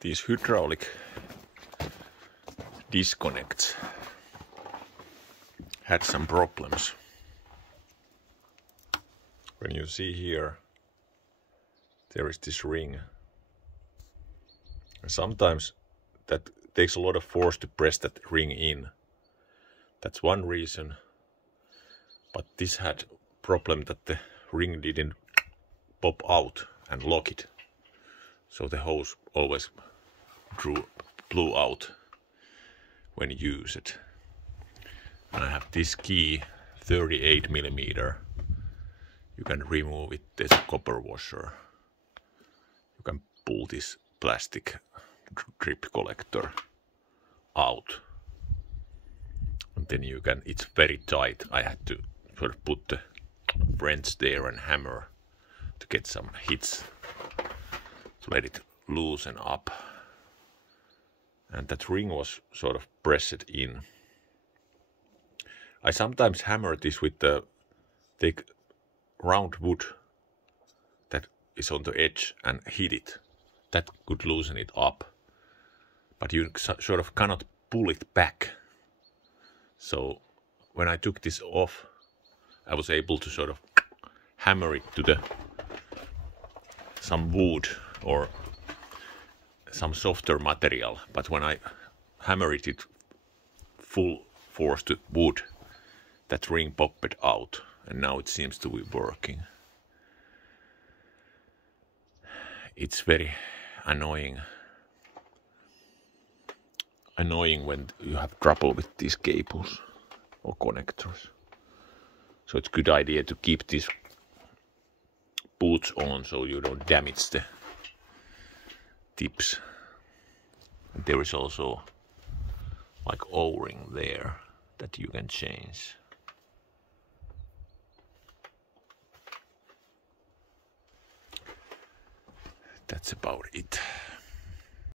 these hydraulic disconnects had some problems. When you see here, there is this ring. Sometimes that takes a lot of force to press that ring in. That's one reason. But this had problem that the ring didn't pop out and lock it. So the hose always blew out when you use it. And I have this key, 38mm. You can remove it, there's a copper washer. You can pull this plastic drip collector out. And then you can, it's very tight. I had to sort of put the wrench there and hammer to get some hits. To let it loosen up. And that ring was sort of pressed in. I sometimes hammer this with the thick round wood that is on the edge and hit it. That could loosen it up. But you sort of cannot pull it back. So when I took this off, I was able to sort of hammer it to some wood or some softer material. But when I hammered it full force to wood, that ring popped out, and now it seems to be working. It's very annoying when you have trouble with these cables or connectors. So it's a good idea to keep these boots on so you don't damage the tips. And there is also like O-ring there that you can change. That's about it.